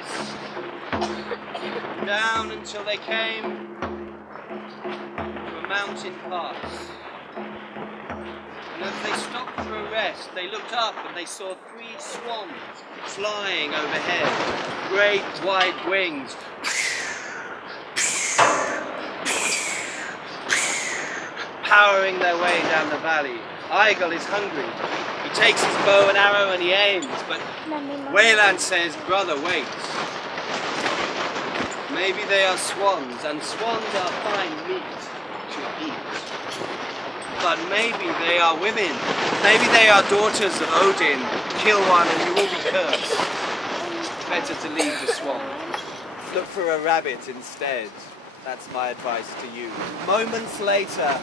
this, down until they came to a mountain pass. And as they stopped for a rest, they looked up and they saw 3 swans flying overhead, great wide wings. Powering their way down the valley. Eigil is hungry. He takes his bow and arrow and he aims, but Wayland says, "Brother, wait. Maybe they are swans, and swans are fine meat to eat. But maybe they are women. Maybe they are daughters of Odin. Kill one and you will be cursed. Better to leave the swamp. Look for a rabbit instead. That's my advice to you." Moments later,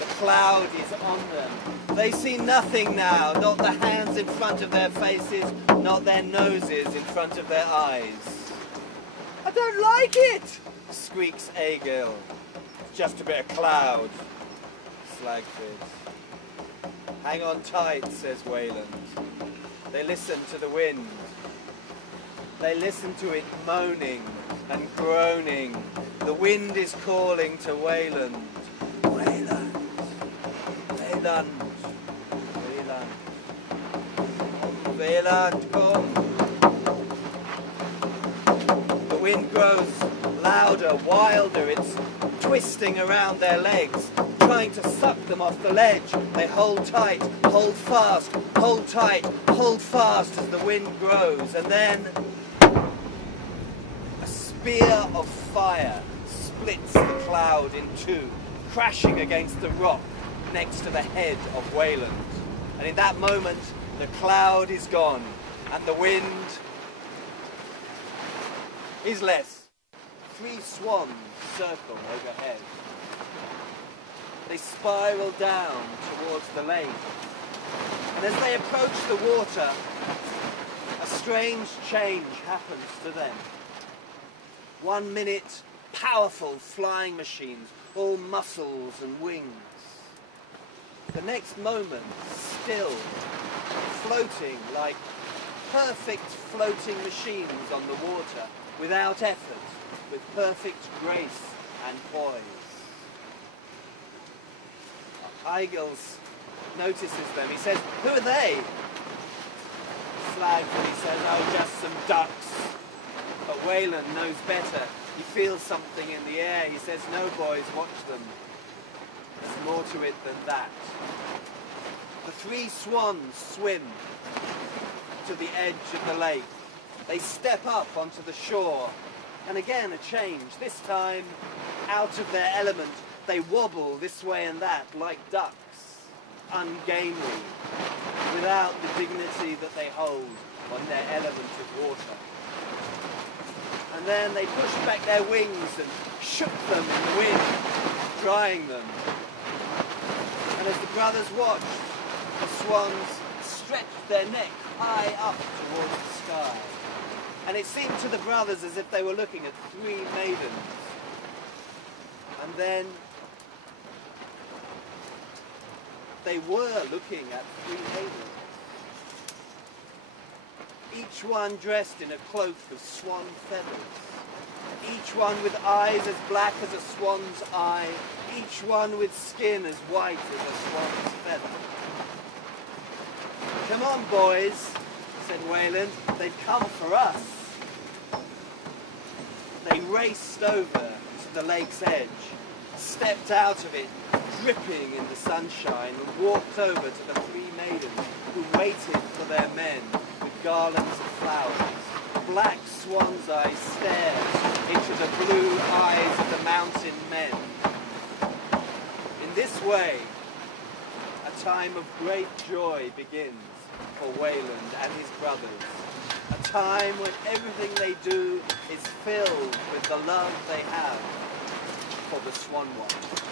the cloud is on them. They see nothing now, not the hands in front of their faces, not their noses in front of their eyes. "I don't like it," squeaks Egil. "Just a bit of cloud," Slagfid. "Hang on tight," says Wayland. They listen to the wind. They listen to it moaning and groaning. The wind is calling to Wayland. Wayland, Wayland, Wayland, Wayland, come. The wind grows louder, wilder. It's twisting around their legs, trying to suck them off the ledge. They hold tight, hold fast, hold tight, hold fast as the wind grows. And then a spear of fire splits the cloud in two, crashing against the rock next to the head of Wayland. And in that moment, the cloud is gone, and the wind is less. 3 swans circle overhead. They spiral down towards the lake. And as they approach the water, a strange change happens to them. 1 minute, powerful flying machines, all muscles and wings. The next moment, still, floating like perfect floating machines on the water, without effort, with perfect grace and poise. Eigil notices them. He says, "Who are they?" Slagfid says, "Oh, just some ducks." But Wayland knows better. He feels something in the air. He says, "No, boys, watch them. There's more to it than that." The 3 swans swim to the edge of the lake. They step up onto the shore. And again, a change. This time, out of their element, they wobble this way and that like ducks, ungainly, without the dignity that they hold on their element of water. And then they pushed back their wings and shook them in the wind, drying them. And as the brothers watched, the swans stretched their neck high up towards the sky. And it seemed to the brothers as if they were looking at 3 maidens. And then they were looking at 3 maidens. Each one dressed in a cloak of swan feathers. Each one with eyes as black as a swan's eye. Each one with skin as white as a swan's feather. "Come on, boys," said Wayland. "They've come for us." They raced over to the lake's edge, stepped out of it, dripping in the sunshine, and walked over to the 3 maidens who waited for their men with garlands of flowers. Black swan's eyes stared into the blue eyes of the mountain men. In this way, a time of great joy begins for Wayland and his brothers. A time when everything they do is filled with the love they have for the Swan Wife.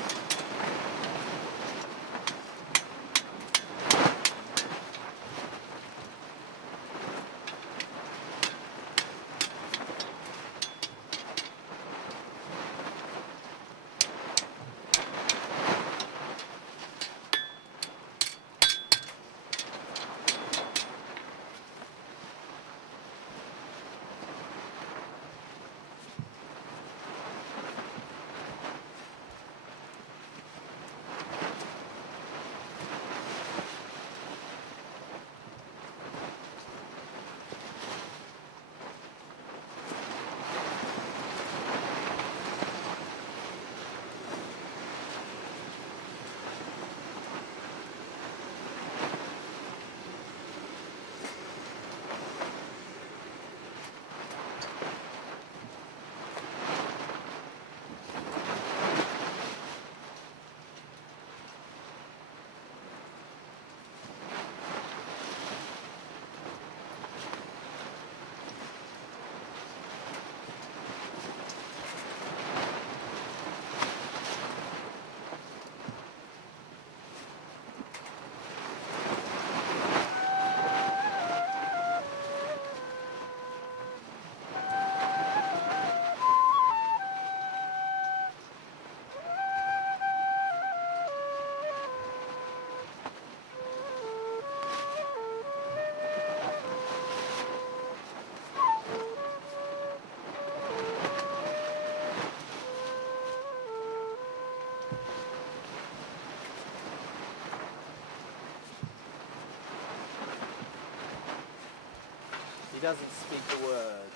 He doesn't speak a word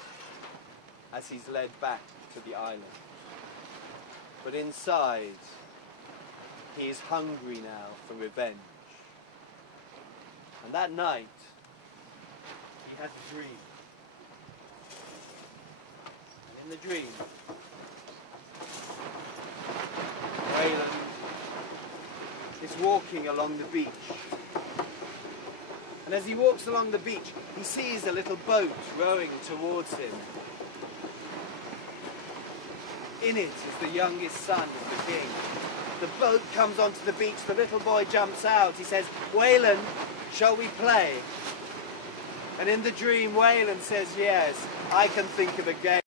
as he's led back to the island. But inside, he is hungry now for revenge. And that night, he had a dream. And in the dream, Wayland is walking along the beach. And as he walks along the beach, he sees a little boat rowing towards him. In it is the youngest son of the king. The boat comes onto the beach, the little boy jumps out. He says, "Wayland, shall we play?" And in the dream, Wayland says, "Yes, I can think of a game."